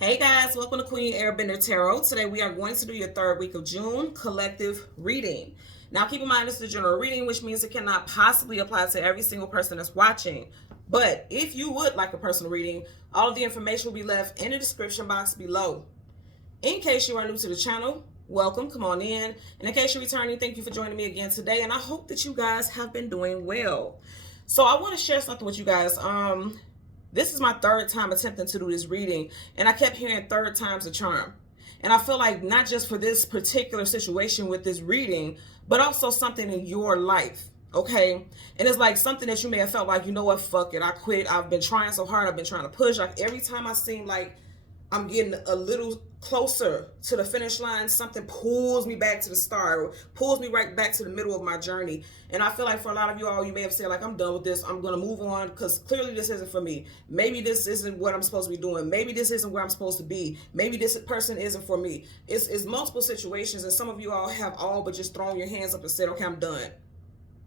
Hey guys, welcome to Queen Airbender Tarot. Today we are going to do your third week of June collective reading. Now keep in mind this is a general reading, which means it cannot possibly apply to every single person that's watching. But if you would like a personal reading, all of the information will be left in the description box below. In case you are new to the channel, welcome, come on in. And in case you're returning, thank you for joining me again today. And I hope that you guys have been doing well. So I want to share something with you guys. This is my third time attempting to do this reading, and I kept hearing third time's a charm. And I feel like not just for this particular situation with this reading, but also something in your life, okay? And it's like something that you may have felt like, you know what, fuck it, I quit. I've been trying so hard. I've been trying to push. Like every time I seem like I'm getting a little closer to the finish line, something pulls me back to the start or pulls me right back to the middle of my journey. And I feel like for a lot of you all, you may have said like, I'm done with this. I'm going to move on because clearly this isn't for me. Maybe this isn't what I'm supposed to be doing. Maybe this isn't where I'm supposed to be. Maybe this person isn't for me. It's multiple situations, and some of you all have all but just thrown your hands up and said, okay, I'm done.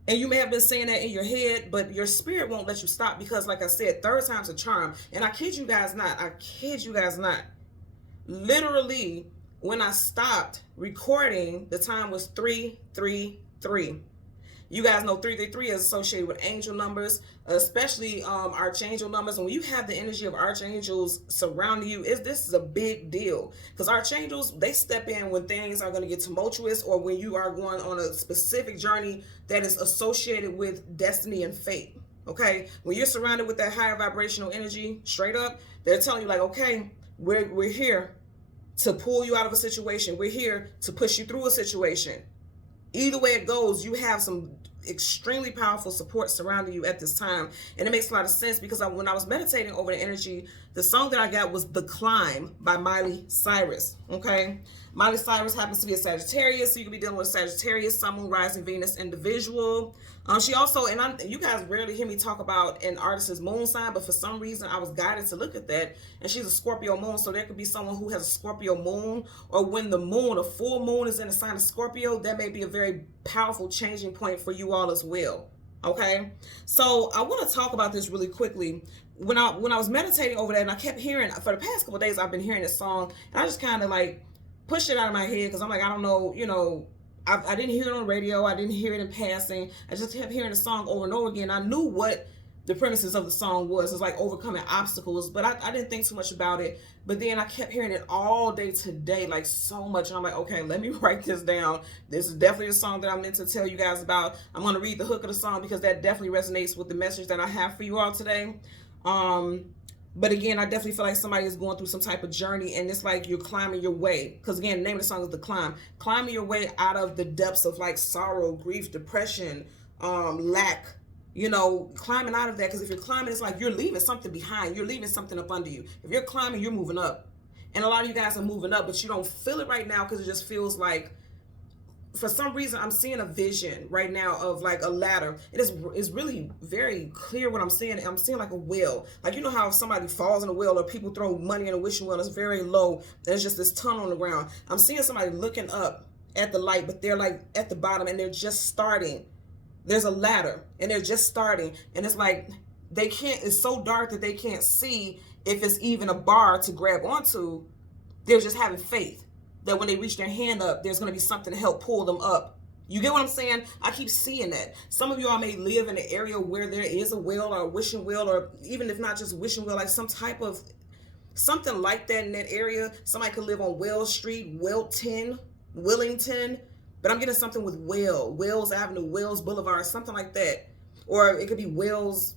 And you may have been saying that in your head, but your spirit won't let you stop because, like I said, third time's a charm. And I kid you guys not. I kid you guys not. Literally, when I stopped recording, the time was 333. You guys know 333 is associated with angel numbers, especially archangel numbers. And when you have the energy of archangels surrounding you, this is a big deal. Because archangels, they step in when things are going to get tumultuous or when you are going on a specific journey that is associated with destiny and fate. Okay? When you're surrounded with that higher vibrational energy, straight up, they're telling you like, okay, we're here to pull you out of a situation. We're here to push you through a situation. Either way it goes, you have some extremely powerful support surrounding you at this time. And it makes a lot of sense because when I was meditating over the energy, the song that I got was The Climb by Miley Cyrus. Okay? Miley Cyrus happens to be a Sagittarius, so you could be dealing with Sagittarius, Sun, Moon, Rising, Venus individual. She also, and you guys rarely hear me talk about an artist's moon sign, but for some reason I was guided to look at that, and she's a Scorpio moon, so there could be someone who has a Scorpio moon, or when the moon, a full moon, is in the sign of Scorpio, that may be a very powerful changing point for you all as well. Okay, so I want to talk about this really quickly. When I was meditating over that, and I kept hearing, for the past couple of days I've been hearing this song, and I just kind of like pushed it out of my head because I'm like, I don't know, you know, I didn't hear it on radio. I didn't hear it in passing. I just kept hearing the song over and over again. I knew what the premises of the song was. It's like overcoming obstacles, but I didn't think too much about it. But then I kept hearing it all day today, like so much. And I'm like, okay, let me write this down. This is definitely a song that I'm meant to tell you guys about. I'm going to read the hook of the song because that definitely resonates with the message that I have for you all today. But again, I definitely feel like somebody is going through some type of journey, and it's like you're climbing your way. Because again, the name of the song is The Climb. Climbing your way out of the depths of like sorrow, grief, depression, lack. You know, climbing out of that. Because if you're climbing, it's like you're leaving something behind. You're leaving something up under you. If you're climbing, you're moving up. And a lot of you guys are moving up, but you don't feel it right now because it just feels like, for some reason, I'm seeing a vision right now of like a ladder. It is really very clear what I'm seeing. I'm seeing like a well. Like, you know how if somebody falls in a well or people throw money in a wishing well, it's very low. There's just this tunnel on the ground. I'm seeing somebody looking up at the light, but they're like at the bottom and they're just starting. There's a ladder and they're just starting. And it's like they can't, it's so dark that they can't see if it's even a bar to grab onto. They're just having faith that when they reach their hand up, there's going to be something to help pull them up. You get what I'm saying? I keep seeing that. Some of y'all may live in an area where there is a well or a wishing well, or even if not just a wishing well, like some type of something like that in that area. Somebody could live on Wells Street, Wellington, but I'm getting something with Wells Avenue, Wells Boulevard, something like that. Or it could be Wells,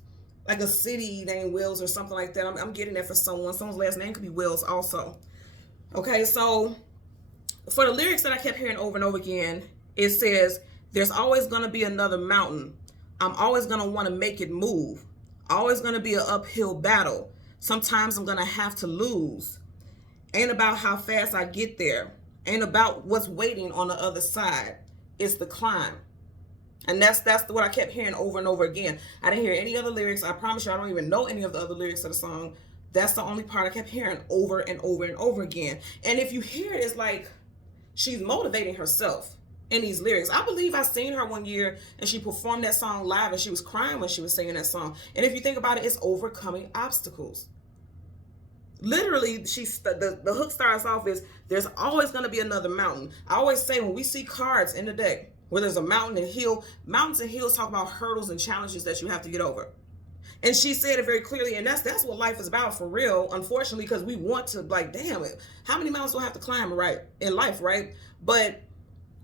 like a city named Wells or something like that. I'm getting that for someone. Someone's last name could be Wells also. Okay, so for the lyrics that I kept hearing over and over again, it says, there's always going to be another mountain. I'm always going to want to make it move. Always going to be an uphill battle. Sometimes I'm going to have to lose. Ain't about how fast I get there. Ain't about what's waiting on the other side. It's the climb. And that's what I kept hearing over and over again. I didn't hear any other lyrics. I promise you, I don't even know any of the other lyrics of the song. That's the only part I kept hearing over and over and over again. And if you hear it, it's like she's motivating herself in these lyrics. I believe I seen her one year and she performed that song live and she was crying when she was singing that song. And if you think about it, it's overcoming obstacles. Literally, the hook starts off as there's always going to be another mountain. I always say when we see cards in the deck where there's a mountain and hill, mountains and hills talk about hurdles and challenges that you have to get over. And she said it very clearly, and that's what life is about for real, unfortunately, because we want to, like, damn it, how many mountains do I have to climb, right, in life, right? But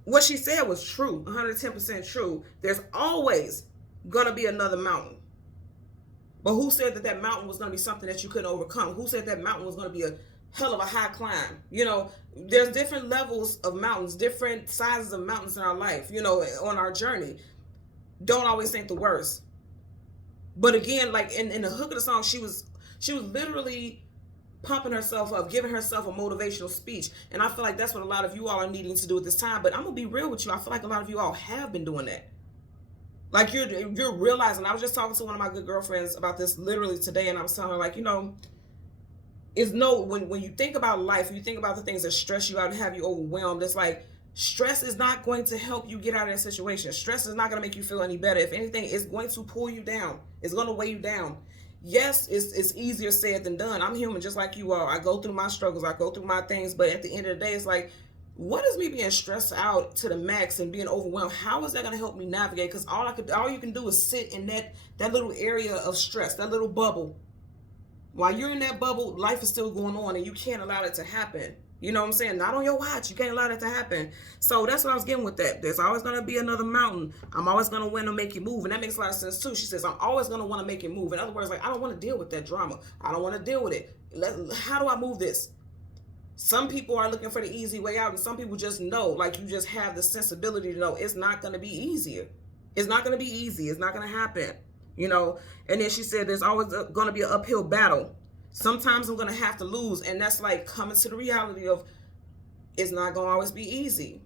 what she said was true, 110% true. There's always going to be another mountain. But who said that that mountain was going to be something that you couldn't overcome? Who said that mountain was going to be a hell of a high climb? You know, there's different levels of mountains, different sizes of mountains in our life, you know, on our journey. Don't always think the worst. But again, like in the hook of the song, she was literally pumping herself up, giving herself a motivational speech. And I feel like that's what a lot of you all are needing to do at this time. But I'm going to be real with you. I feel like a lot of you all have been doing that. Like you're realizing, I was just talking to one of my good girlfriends about this literally today, and I was telling her, like, you know, when you think about life, you think about the things that stress you out and have you overwhelmed, it's like stress is not going to help you get out of that situation. Stress is not going to make you feel any better. If anything, it's going to pull you down. It's going to weigh you down. Yes, it's easier said than done. I'm human just like you are. I go through my struggles. I go through my things. But at the end of the day, it's like, what is me being stressed out to the max and being overwhelmed? How is that going to help me navigate? Because all you can do is sit in that little area of stress, that little bubble. While you're in that bubble, life is still going on, and you can't allow that to happen. You know what I'm saying? Not on your watch. You can't allow that to happen. So that's what I was getting with that. There's always going to be another mountain. I'm always going to want to make it move. And that makes a lot of sense too. She says, I'm always going to want to make it move. In other words, like, I don't want to deal with that drama. I don't want to deal with it. How do I move this? Some people are looking for the easy way out, and some people just know, like, you just have the sensibility to know it's not going to be easier. It's not going to be easy. It's not going to happen, you know. And then she said there's always going to be an uphill battle. Sometimes I'm going to have to lose, and that's like coming to the reality of it's not going to always be easy.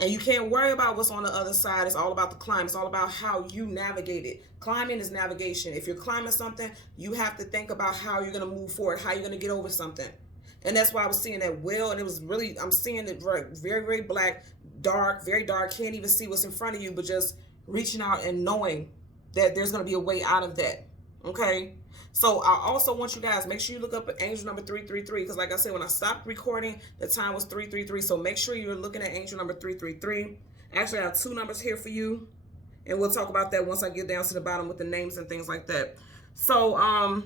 And you can't worry about what's on the other side. It's all about the climb. It's all about how you navigate it. Climbing is navigation. If you're climbing something, you have to think about how you're going to move forward, how you're going to get over something. And that's why I was seeing that well, and it was really, I'm seeing it very, very black, dark, very dark. Can't even see what's in front of you, but just reaching out and knowing that there's going to be a way out of that. Okay? So I also want you guys, make sure you look up angel number 333, because like I said, when I stopped recording, the time was 333. So make sure you're looking at angel number 333. Actually, I have two numbers here for you, and we'll talk about that once I get down to the bottom with the names and things like that. So,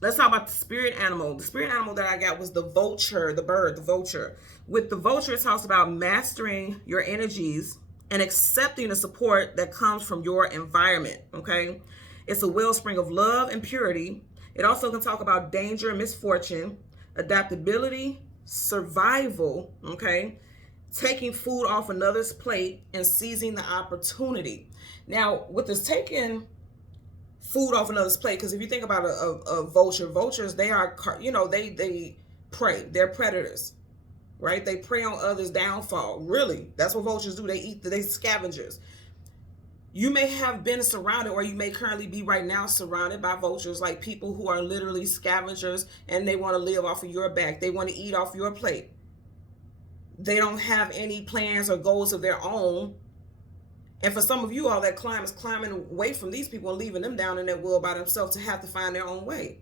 let's talk about the spirit animal. The spirit animal that I got was the vulture, the bird, the vulture. With the vulture, it talks about mastering your energies and accepting the support that comes from your environment, okay? It's a wellspring of love and purity. It also can talk about danger and misfortune, adaptability, survival, okay? Taking food off another's plate and seizing the opportunity. Now, with this taking food off another's plate, because if you think about a vulture, vultures, they are, you know, they prey. They're predators, right? They prey on others' downfall. Really, that's what vultures do. They eat. They scavengers. You may have been surrounded, or you may currently be right now surrounded by vultures, like people who are literally scavengers, and they want to live off of your back. They want to eat off your plate. They don't have any plans or goals of their own. And for some of you all, that climb is climbing away from these people and leaving them down in that world by themselves to have to find their own way.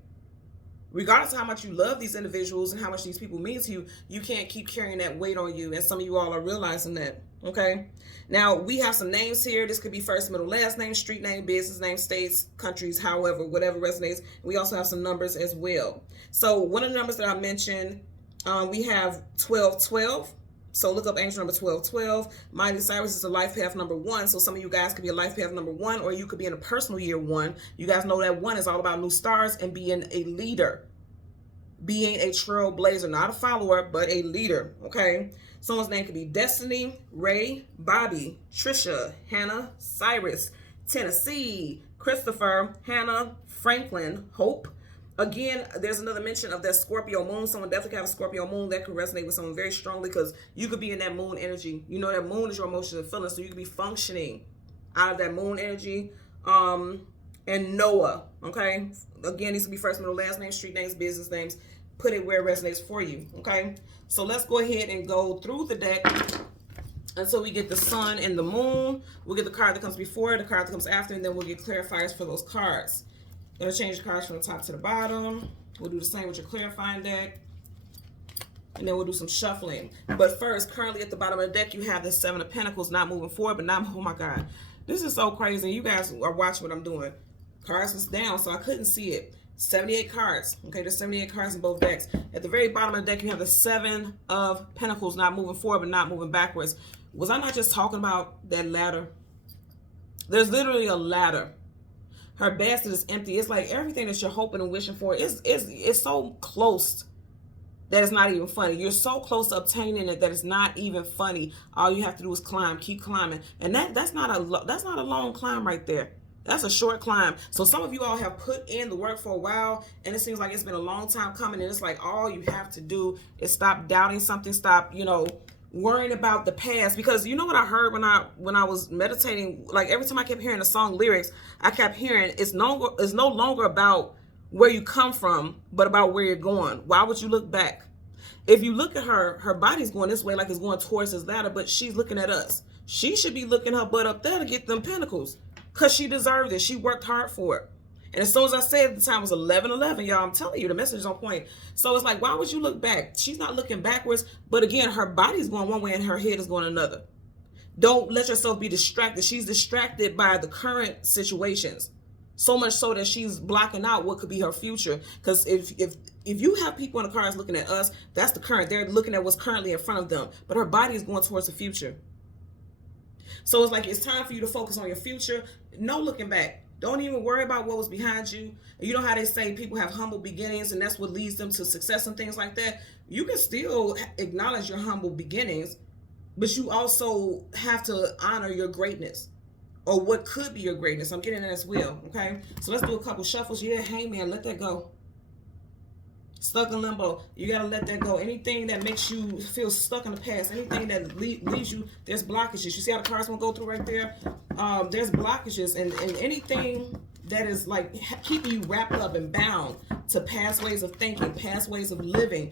Regardless of how much you love these individuals and how much these people mean to you, you can't keep carrying that weight on you. And some of you all are realizing that, okay? Now, we have some names here. This could be first, middle, last name, street name, business name, states, countries, however, whatever resonates. We also have some numbers as well. So one of the numbers that I mentioned, we have 1212. So look up angel number 1212. Miley Cyrus is a life path number 1. So some of you guys could be a life path number 1, or you could be in a personal year 1. You guys know that 1 is all about new stars and being a leader, being a trailblazer, not a follower, but a leader. Okay. Someone's name could be Destiny, Ray, Bobby, Trisha, Hannah, Cyrus, Tennessee, Christopher, Hannah, Franklin, Hope. Again, there's another mention of that Scorpio moon. Someone definitely have a Scorpio moon that could resonate with someone very strongly, because you could be in that moon energy. You know, that moon is your emotions and feelings, so you could be functioning out of that moon energy. And Noah, okay? Again, these could be first, middle, last names, street names, business names. Put it where it resonates for you, okay? So let's go ahead and go through the deck until we get the sun and the moon. We'll get the card that comes before, the card that comes after, and then we'll get clarifiers for those cards. I'm going to change the cards from the top to the bottom. We'll do the same with your clarifying deck. And then we'll do some shuffling. But first, currently at the bottom of the deck, you have the Seven of Pentacles, not moving forward, but not, oh my God. This is so crazy. You guys are watching what I'm doing. Cards was down, so I couldn't see it. 78 cards. Okay, there's 78 cards in both decks. At the very bottom of the deck, you have the Seven of Pentacles, not moving forward, but not moving backwards. Was I not just talking about that ladder? There's literally a ladder. Her basket is empty. It's like everything that you're hoping and wishing for is so close that it's not even funny. You're so close to obtaining it that it's not even funny. All you have to do is climb, keep climbing. And that's not a long climb right there. That's a short climb. So some of you all have put in the work for a while, and it seems like it's been a long time coming, and it's like all you have to do is stop doubting something, stop, worrying about the past. Because you know what I heard when I was meditating, like every time I kept hearing the song lyrics, I kept hearing it's no longer about where you come from, but about where you're going. Why would you look back? If you look at her body's going this way, like it's going towards this ladder, but she's looking at us. She should be looking her butt up there to get them pentacles, because she deserved it. She worked hard for it. And as soon as I said, the time was 11:11, y'all. I'm telling you, the message is on point. So it's like, why would you look back? She's not looking backwards, but again, her body's going one way and her head is going another. Don't let yourself be distracted. She's distracted by the current situations, so much so that she's blocking out what could be her future. Because if you have people in the cards looking at us, that's the current. They're looking at what's currently in front of them, but her body is going towards the future. So it's like, it's time for you to focus on your future. No looking back. Don't even worry about what was behind you. You know how they say people have humble beginnings, and that's what leads them to success and things like that. You can still acknowledge your humble beginnings, but you also have to honor your greatness, or what could be your greatness. I'm getting that as well, okay? So let's do a couple shuffles. Yeah, hangman, let that go. Stuck in limbo, you gotta let that go. Anything that makes you feel stuck in the past, anything that leaves you, there's blockages. You see how the cards won't go through right there? There's blockages, and anything that is like keeping you wrapped up and bound to past ways of thinking, past ways of living,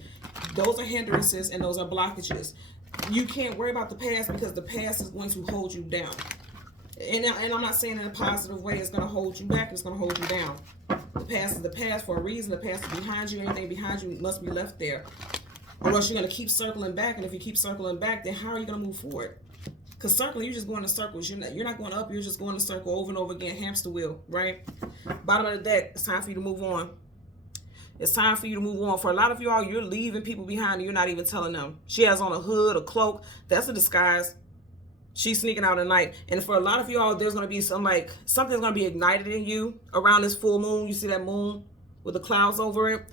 those are hindrances and those are blockages. You can't worry about the past, because the past is going to hold you down. And I'm not saying in a positive way it's going to hold you back, it's going to hold you down. The past is the past for a reason. The past is behind you. Anything behind you must be left there, or else you're going to keep circling back. And if you keep circling back, then how are you going to move forward? Because circling, you're just going in circles. You're not going up. You're just going in a circle over and over again, hamster wheel, right? Bottom of the deck, it's time for you to move on. It's time for you to move on. For a lot of you all, you're leaving people behind and you're not even telling them. She has on a hood, a cloak. That's a disguise. She's sneaking out at night. And for a lot of y'all, there's going to be something's going to be ignited in you around this full moon. You see that moon with the clouds over it?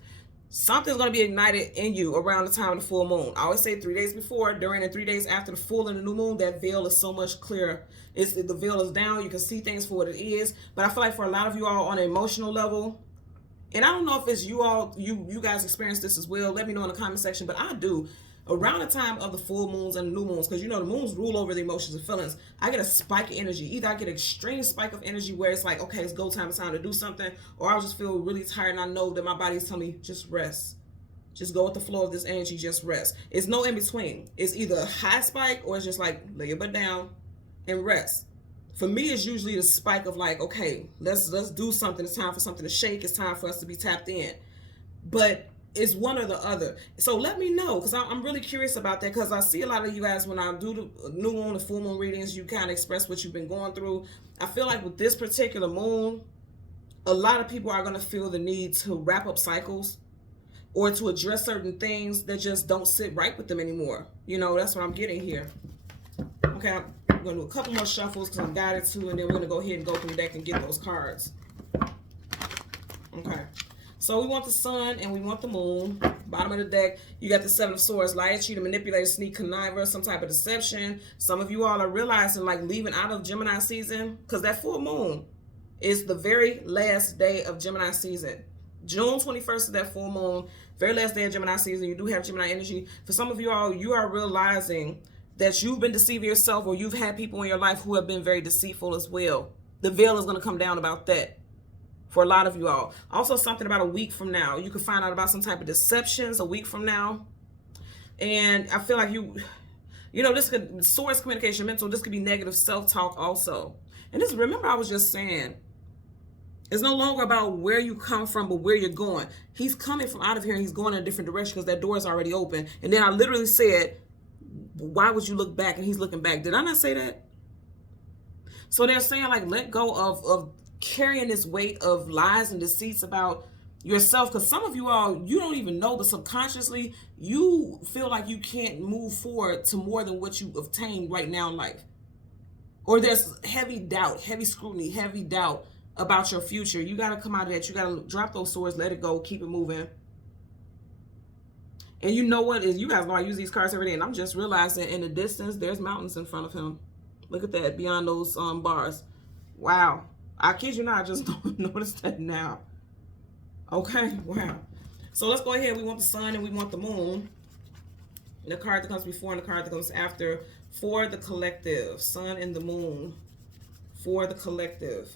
Something's going to be ignited in you around the time of the full moon. I always say 3 days before, during, and 3 days after the full and the new moon, that veil is so much clearer. The veil is down. You can see things for what it is. But I feel like for a lot of you all on an emotional level, and I don't know if it's you all, you guys experience this as well. Let me know in the comment section, but I do. Around the time of the full moons and the new moons, because the moons rule over the emotions and feelings, I get a spike of energy. Either I get an extreme spike of energy where it's like, okay, it's go time, it's time to do something, or I'll just feel really tired and I know that my body's telling me, just rest. Just go with the flow of this energy, just rest. It's no in between. It's either a high spike or it's just like, lay your butt down and rest. For me, it's usually the spike of like, okay, let's do something. It's time for something to shake. It's time for us to be tapped in. But it's one or the other. So let me know, because I'm really curious about that, because I see a lot of you guys, when I do the new moon and full moon readings, you kind of express what you've been going through. I feel like with this particular moon, a lot of people are going to feel the need to wrap up cycles or to address certain things that just don't sit right with them anymore. That's what I'm getting here. Okay, I'm going to do a couple more shuffles because I'm guided to, and then we're going to go ahead and go through the deck and get those cards. Okay. So we want the sun and we want the moon. Bottom of the deck, you got the Seven of Swords. Lie, cheat, manipulate, sneak, conniver, some type of deception. Some of you all are realizing, like, leaving out of Gemini season, because that full moon is the very last day of Gemini season. June 21st is that full moon, very last day of Gemini season. You do have Gemini energy. For some of you all, you are realizing that you've been deceiving yourself, or you've had people in your life who have been very deceitful as well. The veil is going to come down about that. For a lot of you all. Also, something about a week from now. You can find out about some type of deceptions a week from now. And I feel like this could, source communication, mental, this could be negative self-talk also. And remember I was just saying, It's no longer about where you come from, but where you're going. He's coming from out of here and he's going in a different direction because that door is already open. And then I literally said, why would you look back? And he's looking back. Did I not say that? So they're saying, like, let go of carrying this weight of lies and deceits about yourself. Because some of you all, you don't even know, but subconsciously, you feel like you can't move forward to more than what you obtained right now in life. Or there's heavy doubt, heavy scrutiny, heavy doubt about your future. You got to come out of that. You got to drop those swords, let it go, keep it moving. And you know what? You guys know I use these cards every day, and I'm just realizing in the distance, there's mountains in front of him. Look at that, beyond those bars. Wow. I kid you not, I just don't notice that now. Okay, wow. So let's go ahead. We want the sun and we want the moon. The card that comes before and the card that comes after for the collective. Sun and the moon for the collective.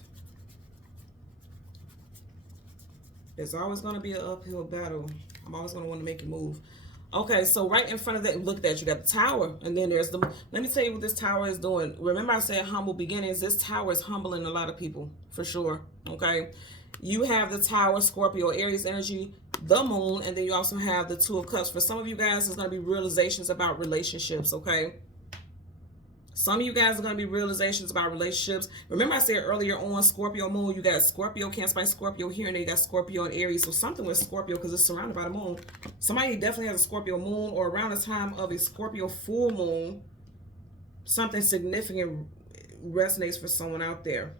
There's always going to be an uphill battle. I'm always going to want to make you move. Okay, so right in front of that, look at that. You got the tower, and then there's the... Let me tell you what this tower is doing. Remember I said humble beginnings. This tower is humbling a lot of people, for sure. Okay? You have the tower, Scorpio, Aries energy, the moon, and then you also have the Two of Cups. For some of you guys, there's going to be realizations about relationships, okay? Some of you guys are going to be realizations about relationships. Remember I said earlier on Scorpio moon, you got Scorpio, Cancer by Scorpio here, and then you got Scorpio and Aries. So something with Scorpio because it's surrounded by the moon. Somebody definitely has a Scorpio moon, or around the time of a Scorpio full moon, something significant resonates for someone out there.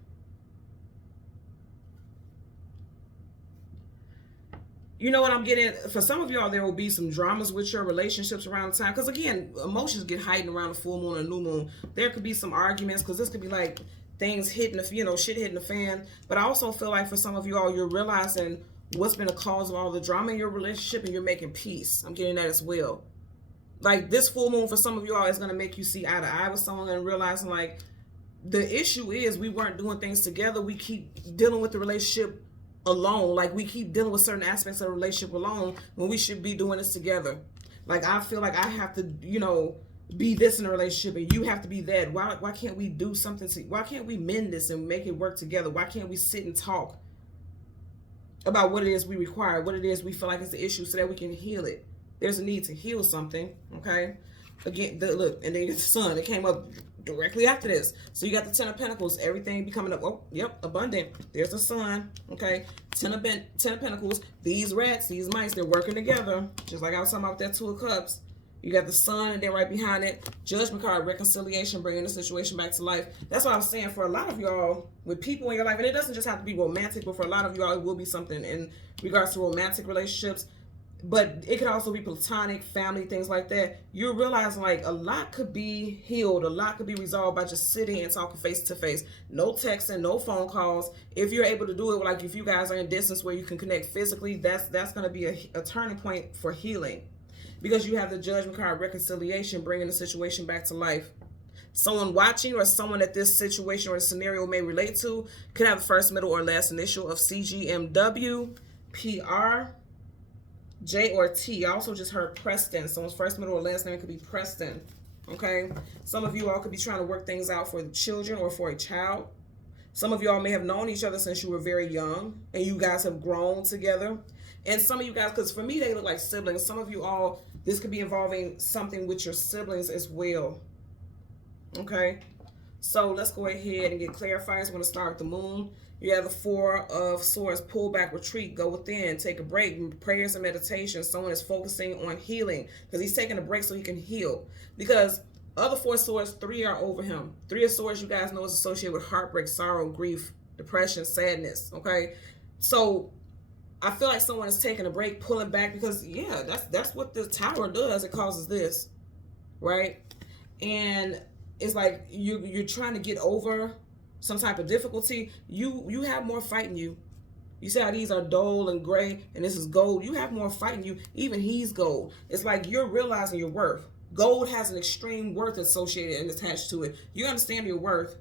You know what I'm getting? For some of y'all, there will be some dramas with your relationships around the time. Because again, emotions get heightened around the full moon and new moon. There could be some arguments because this could be like things hitting the, you know, shit hitting the fan. But I also feel like for some of you all, you're realizing what's been the cause of all the drama in your relationship and you're making peace. I'm getting that as well. Like this full moon for some of you all is going to make you see eye to eye with someone and realizing like the issue is we weren't doing things together. We keep dealing with the relationship alone. Like we keep dealing with certain aspects of the relationship alone when we should be doing this together. Like I feel like I have to, you know, be this in a relationship and you have to be that. Why can't we do something why can't we mend this and make it work together? Why can't we sit and talk about what it is we require, what it is we feel like is the issue so that we can heal it? There's a need to heal something, okay? Again, look, and then the sun, it came up directly after this. So you got the Ten of Pentacles, everything becoming up. Oh, yep, abundant. There's the sun, okay? Ten of Pentacles, these rats, these mice, they're working together. Just like I was talking about that Two of Cups. You got the sun, and then right behind it, Judgment card, reconciliation, bringing the situation back to life. That's what I'm saying. For a lot of y'all, with people in your life, and it doesn't just have to be romantic, but for a lot of y'all, it will be something in regards to romantic relationships. But it could also be platonic, family, things like that. You're realizing like a lot could be healed, a lot could be resolved by just sitting and talking face to face. No texting, no phone calls. If you're able to do it, like if you guys are in distance where you can connect physically, that's going to be a turning point for healing. Because you have the Judgment card, reconciliation, bringing the situation back to life. Someone watching or someone that this situation or scenario may relate to could have the first, middle, or last initial of CGMW, PR, J or T. I also just heard Preston. Someone's first, middle, or last name could be Preston. Okay? Some of you all could be trying to work things out for the children or for a child. Some of you all may have known each other since you were very young and you guys have grown together. And some of you guys, because for me they look like siblings. Some of you all, this could be involving something with your siblings as well. Okay? So let's go ahead and get clarified. We're going to start with the moon. You have the Four of Swords, pull back, retreat, go within, take a break, prayers and meditation. Someone is focusing on healing because he's taking a break so he can heal. Because other Four Swords, 3 are over him. 3 of Swords, you guys know, is associated with heartbreak, sorrow, grief, depression, sadness, okay? So I feel like someone is taking a break, pulling back because, yeah, that's what the Tower does. It causes this, right? And it's like you're trying to get over some type of difficulty. You have more fight in you. You see how these are dull and gray and this is gold? You have more fight in you. Even he's gold. It's like you're realizing your worth. Gold has an extreme worth associated and attached to it. You understand your worth.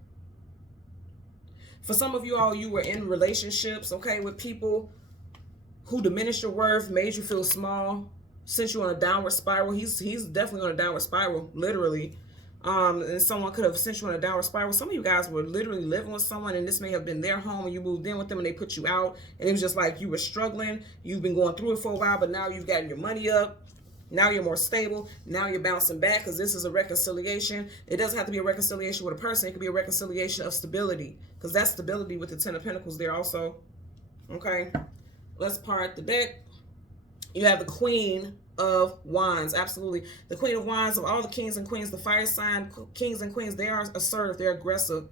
For some of you all, you were in relationships, okay, with people who diminished your worth, made you feel small, sent you on a downward spiral. He's definitely on a downward spiral, literally. And someone could have sent you in a downward spiral. Some of you guys were literally living with someone, and this may have been their home, and you moved in with them and they put you out, and it was just like you were struggling. You've been going through it for a while, but now you've gotten your money up. Now you're more stable. Now you're bouncing back, because this is a reconciliation. It doesn't have to be a reconciliation with a person. It could be a reconciliation of stability, because that's stability with the Ten of Pentacles there also. Okay, let's part the deck. You have the Queen of Wands. Absolutely. The Queen of Wands, of all the kings and queens, the fire sign kings and queens, they are assertive. They're aggressive.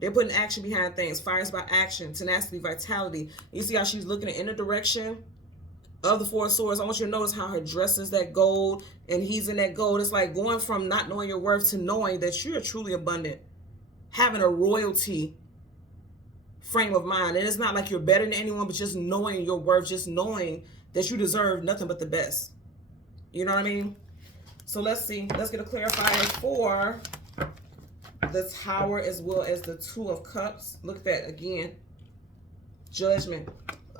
They're putting action behind things. Fire is about action, tenacity, vitality. You see how she's looking in the direction of the Four of Swords. I want you to notice how her dress is that gold, and he's in that gold. It's like going from not knowing your worth to knowing that you're truly abundant. Having a royalty frame of mind. And it's not like you're better than anyone, but just knowing your worth, just knowing that you deserve nothing but the best. You know what I mean? So let's see. Let's get a clarifier for the Tower as well as the Two of Cups. Look at that again. Judgment.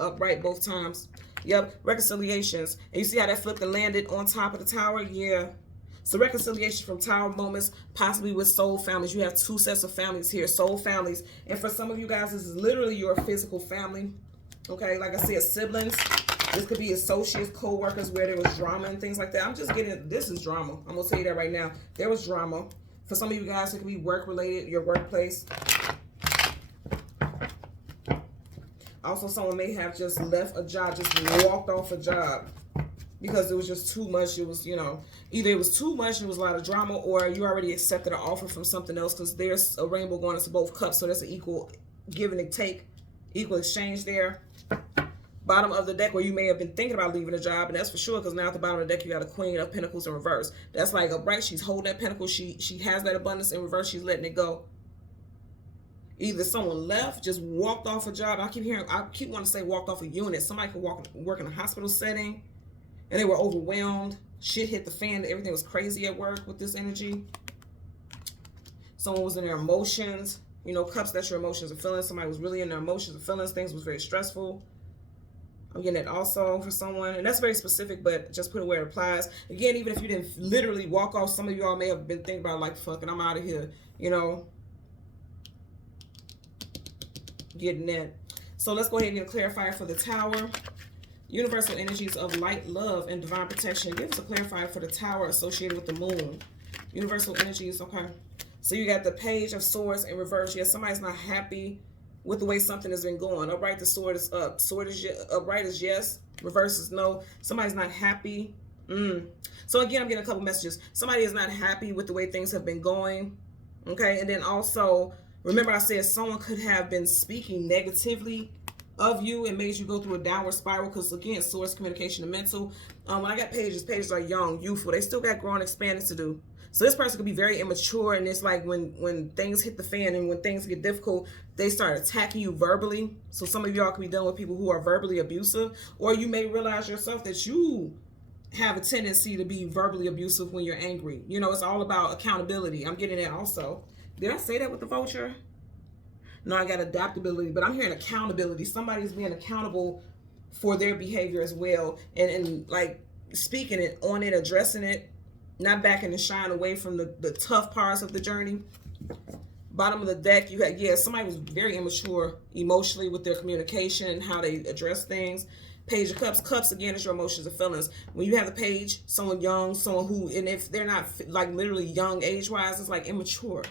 Upright both times. Yep. Reconciliations. And you see how that flipped and landed on top of the Tower? Yeah. So reconciliation from Tower moments, possibly with soul families. You have two sets of families here, soul families. And for some of you guys, this is literally your physical family. Okay, like I said, siblings. This could be associates, co-workers, where there was drama and things like that. I'm just getting, this is drama. I'm going to tell you that right now. There was drama. For some of you guys, it could be work-related, your workplace. Also, someone may have just left a job, just walked off a job because it was just too much. It was, you know, either it was too much and it was a lot of drama, or you already accepted an offer from something else, because there's a rainbow going into both cups. So that's an equal give and take, equal exchange there. Bottom of the deck, where you may have been thinking about leaving a job, and that's for sure, because now at the bottom of the deck you got a Queen of Pentacles in reverse. That's like upright. She's holding that pentacle. She has that abundance in reverse. She's letting it go. Either someone left, just walked off a job. I keep wanting to say walked off a unit. Somebody could work in a hospital setting, and they were overwhelmed. Shit hit the fan. Everything was crazy at work with this energy. Someone was in their emotions. You know, cups, that's your emotions and feelings. Somebody was really in their emotions and feelings. Things was very stressful. I'm getting it also for someone, and that's very specific, but just put it where it applies. Again, even if you didn't literally walk off, some of y'all may have been thinking about, like, fucking, I'm out of here, you know. Getting that. So let's go ahead and get a clarifier for the Tower. Universal energies of light, love, and divine protection. Give us a clarifier for the Tower associated with the moon. Universal energies, okay. So you got the Page of Swords in reverse. Yes, somebody's not happy with the way something has been going. Upright, the sword is up. Sword is upright is yes. Reverse is no. Somebody's not happy. So again, I'm getting a couple messages. Somebody is not happy with the way things have been going. Okay, and then also, remember I said someone could have been speaking negatively of you and made you go through a downward spiral, because again, source, communication, and mental. When I got pages are young, youthful. They still got growing, expanding to do. So this person could be very immature, and it's like when things hit the fan and when things get difficult, they start attacking you verbally. So some of y'all could be dealing with people who are verbally abusive, or you may realize yourself that you have a tendency to be verbally abusive when you're angry. You know, it's all about accountability. I'm getting that also. Did I say that with the vulture? No, I got adaptability, but I'm hearing accountability. Somebody's being accountable for their behavior as well, and like speaking it on it, addressing it, not backing and shying away from the tough parts of the journey. Bottom of the deck, you had, yeah, somebody was very immature emotionally with their communication and how they address things. Page of Cups. Cups, again, is your emotions and feelings. When you have the page, someone young, someone who, and if they're not like literally young age-wise, it's like immature.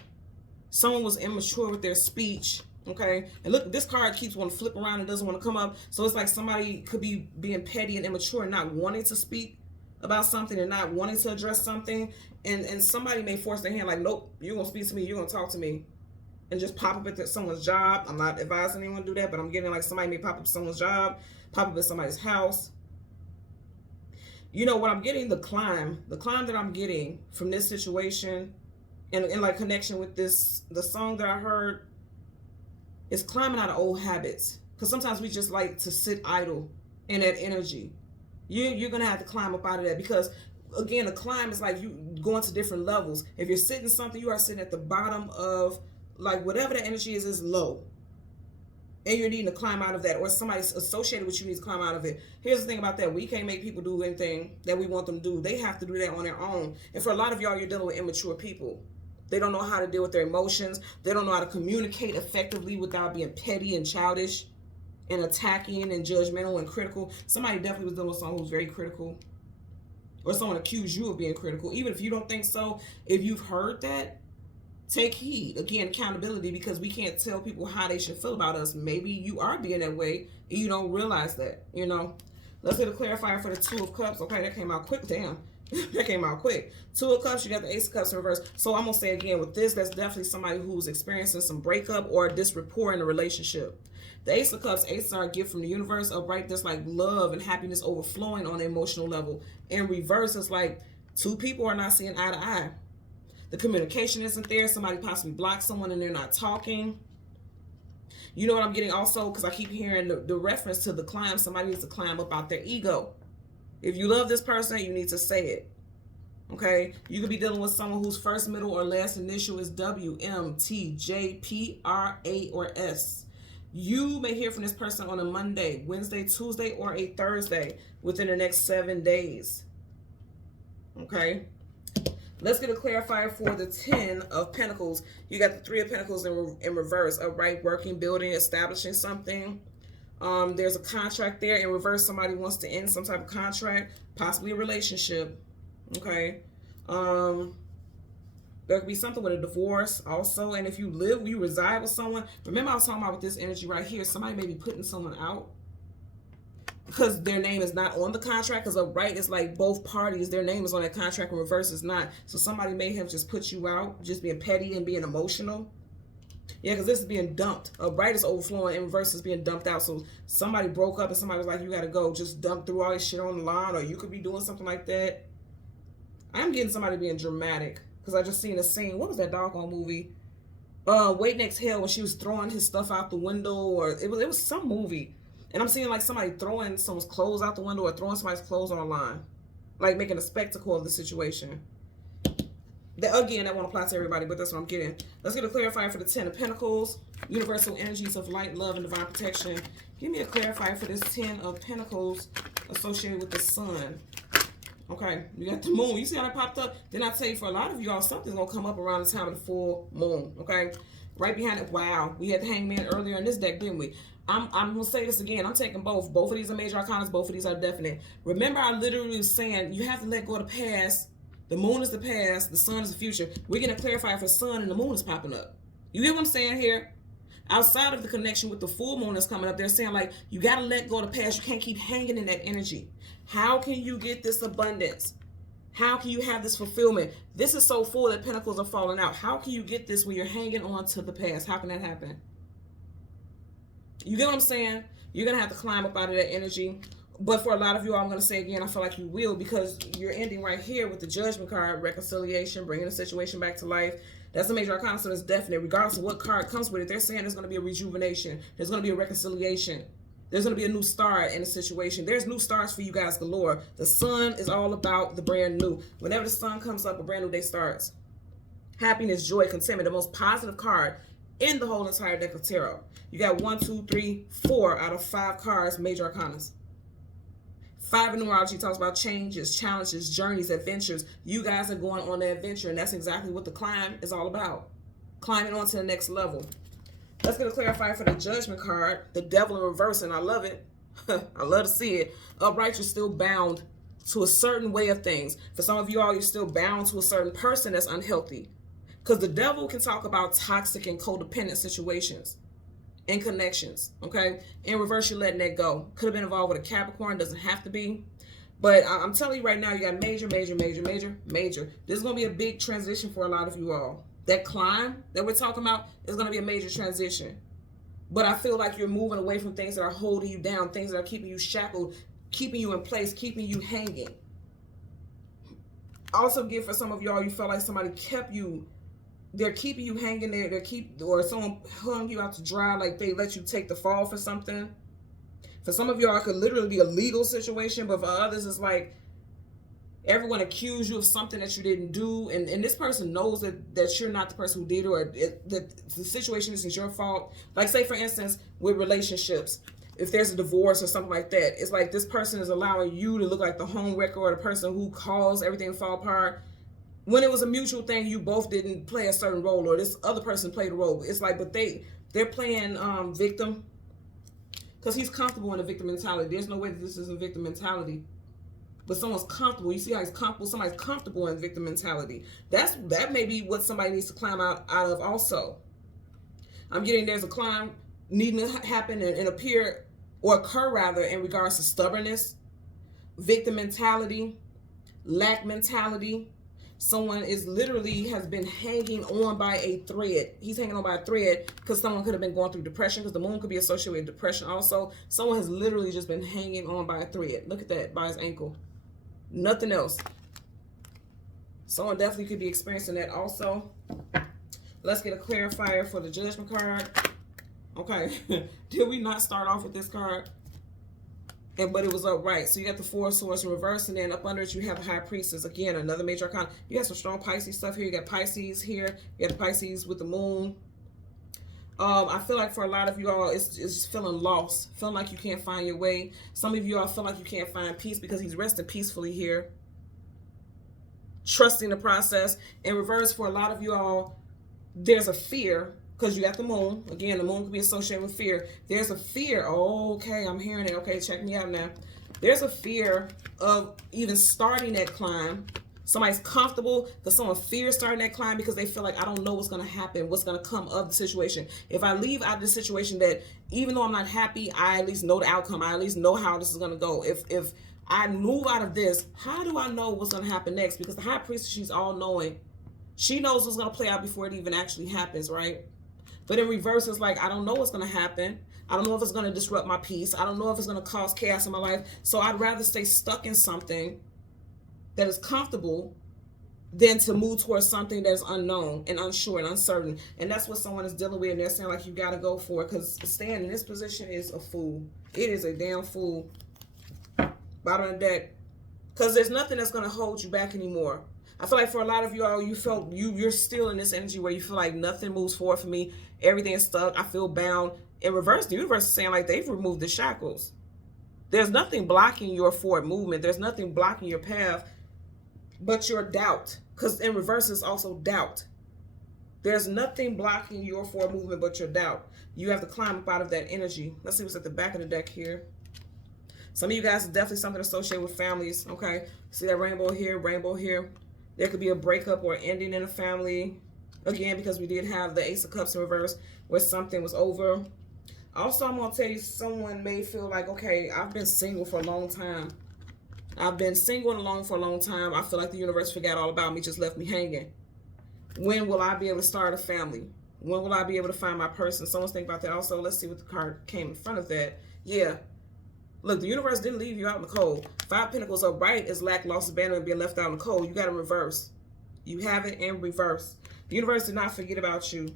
Someone was immature with their speech, okay? And look, this card keeps wanting to flip around and doesn't want to come up. So it's like somebody could be being petty and immature and not wanting to speak about something and not wanting to address something. And somebody may force their hand like, nope, you're going to speak to me, you're going to talk to me. And just pop up at someone's job. I'm not advising anyone to do that, but I'm getting like somebody may pop up at someone's job, pop up at somebody's house. You know what I'm getting? The climb that I'm getting from this situation, and like connection with this, the song that I heard, is climbing out of old habits. Because sometimes we just like to sit idle in that energy. You're going to have to climb up out of that, because again, the climb is like you going to different levels. If you're sitting something, you are sitting at the bottom of like whatever the energy is low. And you're needing to climb out of that, or somebody associated with you needs to climb out of it. Here's the thing about that. We can't make people do anything that we want them to do. They have to do that on their own. And for a lot of y'all, you're dealing with immature people. They don't know how to deal with their emotions. They don't know how to communicate effectively without being petty and childish and attacking and judgmental and critical. Somebody definitely was dealing with someone who's very critical, or someone accused you of being critical. Even if you don't think so, if you've heard that, take heed. Again, accountability, because we can't tell people how they should feel about us. Maybe you are being that way and you don't realize that, you know. Let's get a clarifier for the Two of Cups. Okay, that came out quick. Damn. That came out quick. Two of Cups, you got the Ace of Cups in reverse. So I'm going to say again, with this, that's definitely somebody who's experiencing some breakup or disrapport in a relationship. The Ace of Cups, aces are a gift from the universe. Upright, that's like love and happiness overflowing on an emotional level. In reverse, it's like two people are not seeing eye to eye. The communication isn't there. Somebody possibly blocked someone and they're not talking. You know what I'm getting also, because I keep hearing the reference to the climb. Somebody needs to climb up out their ego. If you love this person, you need to say it. Okay? You could be dealing with someone whose first, middle, or last initial is W, M, T, J, P, R, A, or S. You may hear from this person on a Monday, Wednesday, Tuesday, or a Thursday within the next 7 days. Okay? Let's get a clarifier for the 10 of Pentacles. You got the 3 of Pentacles in reverse. Upright, working, building, establishing something. There's a contract there. In reverse, somebody wants to end some type of contract, possibly a relationship. Okay. There could be something with a divorce also. And if you reside with someone, remember I was talking about with this energy right here, somebody may be putting someone out because their name is not on the contract. Because upright is like both parties, their name is on that contract, and reverse is not. So somebody may have just put you out, just being petty and being emotional. Yeah, because this is being dumped. Upright is overflowing and reverse is being dumped out. So somebody broke up and somebody was like, you got to go. Just dump through all this shit on the line, or you could be doing something like that. I'm getting somebody being dramatic because I just seen a scene. What was that doggone movie? Waiting Exhale, when she was throwing his stuff out the window, or it was some movie. And I'm seeing like somebody throwing someone's clothes out the window or throwing somebody's clothes on the line. Like making a spectacle of the situation. Again, that won't apply to everybody, but that's what I'm getting. Let's get a clarifier for the 10 of Pentacles. Universal energies of light, love, and divine protection. Give me a clarifier for this 10 of Pentacles associated with the sun. Okay, you got the moon. You see how that popped up? Then I tell you, for a lot of y'all, something's going to come up around the time of the full moon. Okay, right behind it. Wow, we had the Hangman earlier in this deck, didn't we? I'm going to say this again. I'm taking both. Both of these are major arcanas. Both of these are definite. Remember, I literally was saying you have to let go of the past. The moon is the past. The sun is the future. We're going to clarify if the sun and the moon is popping up. You get what I'm saying here? Outside of the connection with the full moon that's coming up, they're saying like, you got to let go of the past. You can't keep hanging in that energy. How can you get this abundance? How can you have this fulfillment? This is so full that pentacles are falling out. How can you get this when you're hanging on to the past? How can that happen? You get what I'm saying? You're going to have to climb up out of that energy. But for a lot of you, I'm going to say again, I feel like you will, because you're ending right here with the Judgment card, reconciliation, bringing the situation back to life. That's a major arcana, so it's definite. Regardless of what card comes with it, they're saying there's going to be a rejuvenation. There's going to be a reconciliation. There's going to be a new start in the situation. There's new starts for you guys galore. The sun is all about the brand new. Whenever the sun comes up, a brand new day starts. Happiness, joy, contentment, the most positive card in the whole entire deck of tarot. You got 1, 2, 3, 4 out of 5 cards, major arcanas. 5 in numerology talks about changes, challenges, journeys, adventures. You guys are going on the adventure, and that's exactly what the climb is all about. Climbing on to the next level. Let's get a clarifier for the Judgment card. The Devil in reverse, and I love it. I love to see it. Upright, you're still bound to a certain way of things. For some of you all, you're still bound to a certain person that's unhealthy. Because the devil can talk about toxic and codependent situations and connections, okay? In reverse, you're letting that go. Could have been involved with a Capricorn, doesn't have to be. But I'm telling you right now, you got major. This is going to be a big transition for a lot of you all. That climb that we're talking about is going to be a major transition. But I feel like you're moving away from things that are holding you down, things that are keeping you shackled, keeping you in place, keeping you hanging. Also, give for some of y'all, you felt like somebody kept you. They're keeping you hanging there. Or someone hung you out to dry, like they let you take the fall for something. For some of y'all, it could literally be a legal situation, but for others, it's like everyone accused you of something that you didn't do, and this person knows that you're not the person who did it, or that the situation isn't your fault. Like, say, for instance, with relationships, if there's a divorce or something like that, it's like this person is allowing you to look like the home wrecker or the person who caused everything to fall apart, when it was a mutual thing, you both didn't play a certain role, or this other person played a role. It's like, but they're playing victim, because he's comfortable in a victim mentality. There's no way that this is a victim mentality. But someone's comfortable. You see how he's comfortable? Somebody's comfortable in victim mentality. That may be what somebody needs to climb out of also. I'm getting there's a climb needing to happen and appear, or occur rather, in regards to stubbornness, victim mentality, lack mentality. Someone is literally has been hanging on by a thread. He's hanging on by a thread because someone could have been going through depression, because the moon could be associated with depression also. Someone has literally just been hanging on by a thread. Look at that, by his ankle. Nothing else. Someone definitely could be experiencing that also. Let's get a clarifier for the Judgment card. Okay. Did we not start off with this card? But it was upright. So you got the Four of Swords in reverse, and then up under it you have the High Priestess. Again, another major arcana. You got some strong Pisces stuff here. You got Pisces here. You got the Pisces with the moon. I feel like for a lot of you all, it's just feeling lost, feeling like you can't find your way. Some of you all feel like you can't find peace because he's resting peacefully here, trusting the process. In reverse, for a lot of you all, there's a fear. Because you got the moon. Again, the moon can be associated with fear. There's a fear. Oh, okay, I'm hearing it. Okay, check me out now. There's a fear of even starting that climb. Somebody's comfortable because someone fears starting that climb because they feel like, I don't know what's going to happen, what's going to come of the situation. If I leave out of the situation, that even though I'm not happy, I at least know the outcome. I at least know how this is going to go. If I move out of this, how do I know what's going to happen next? Because the High Priestess, she's all-knowing. She knows what's going to play out before it even actually happens, right? But in reverse, it's like, I don't know what's going to happen. I don't know if it's going to disrupt my peace. I don't know if it's going to cause chaos in my life. So I'd rather stay stuck in something that is comfortable than to move towards something that's unknown and unsure and uncertain. And that's what someone is dealing with. And they're saying, like, you got to go for it. Because staying in this position is a fool. It is a damn fool. Bottom of the deck. Because there's nothing that's going to hold you back anymore. I feel like for a lot of you all, you're still in this energy where you feel like nothing moves forward for me. Everything is stuck. I feel bound. In reverse, the universe is saying like they've removed the shackles. There's nothing blocking your forward movement. There's nothing blocking your path but your doubt. Because in reverse is also doubt. There's nothing blocking your forward movement but your doubt. You have to climb up out of that energy. Let's see what's at the back of the deck here. Some of you guys are definitely something associated with families. Okay. See that rainbow here, rainbow here. There could be a breakup or ending in a family. Again, because we did have the Ace of Cups in reverse where something was over. Also, I'm going to tell you, someone may feel like, okay, I've been single for a long time. I've been single and alone for a long time. I feel like the universe forgot all about me, just left me hanging. When will I be able to start a family? When will I be able to find my person? Someone's thinking about that also. Let's see what the card came in front of that. Yeah. Look, the universe didn't leave you out in the cold. Five of Pentacles upright is lack, loss, abandonment, being left out in the cold. You got to reverse. You have it in reverse. The universe did not forget about you.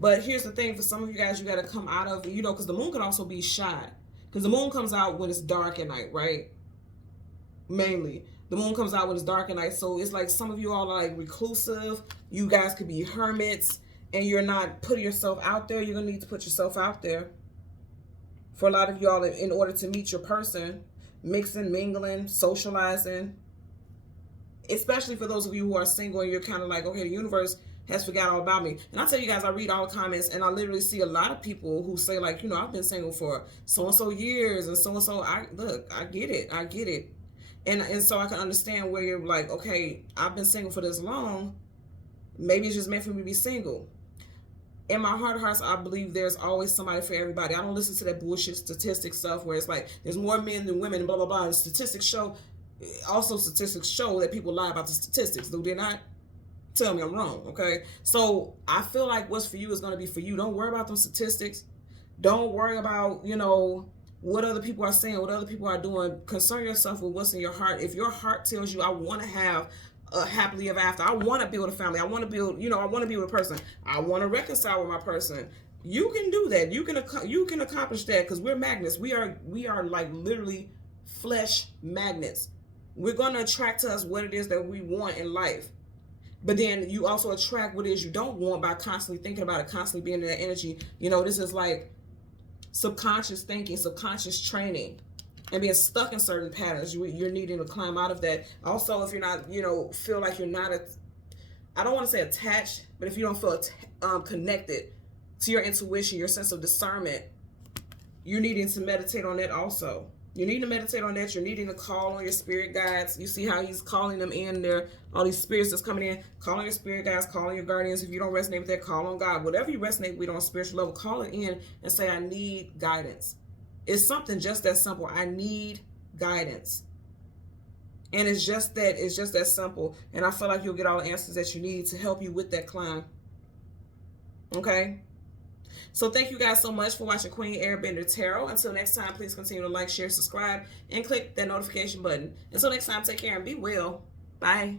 But here's the thing, for some of you guys, you got to come out of, because the moon can also be shy. Because the moon comes out when it's dark at night, right? Mainly. The moon comes out when it's dark at night. So it's like some of you all are like reclusive. You guys could be hermits and you're not putting yourself out there. You're going to need to put yourself out there. For a lot of y'all, in order to meet your person, mixing, mingling, socializing. Especially for those of you who are single and you're kind of like, okay, the universe has forgot all about me. And I tell you guys, I read all the comments and I literally see a lot of people who say like, I've been single for so-and-so years and so-and-so. I get it. I get it. And so I can understand where you're like, okay, I've been single for this long. Maybe it's just meant for me to be single. In my heart of hearts, I believe there's always somebody for everybody. I don't listen to that bullshit statistic stuff where it's like there's more men than women and blah, blah, blah. And statistics show that people lie about the statistics, do they not? Tell me I'm wrong, okay? So I feel like what's for you is going to be for you. Don't worry about them statistics. Don't worry about, what other people are saying, what other people are doing. Concern yourself with what's in your heart. If your heart tells you, I want to have a happily ever after, I want to build a family, I want to build, I want to be with a person, I want to reconcile with my person, you can do that. You can accomplish that, because we're magnets. We are like literally flesh magnets. We're going to attract to us what it is that we want in life. But then you also attract what it is you don't want by constantly thinking about it, constantly being in that energy. This is like subconscious thinking, subconscious training. and being stuck in certain patterns. You're needing to climb out of that. Also, if you're not, feel like you're not, I don't want to say attached, but if you don't feel connected to your intuition, your sense of discernment, you're needing to meditate on that also. You need to meditate on that. You're needing to call on your spirit guides. You see how he's calling them in there, all these spirits that's coming in. Call on your spirit guides, call on your guardians. If you don't resonate with that, call on God. Whatever you resonate with on a spiritual level, call it in and say, I need guidance. It's something just that simple. I need guidance. And it's just that simple. And I feel like you'll get all the answers that you need to help you with that climb. Okay? So thank you guys so much for watching Queen Airbender Tarot. Until next time, please continue to like, share, subscribe, and click that notification button. Until next time, take care and be well. Bye.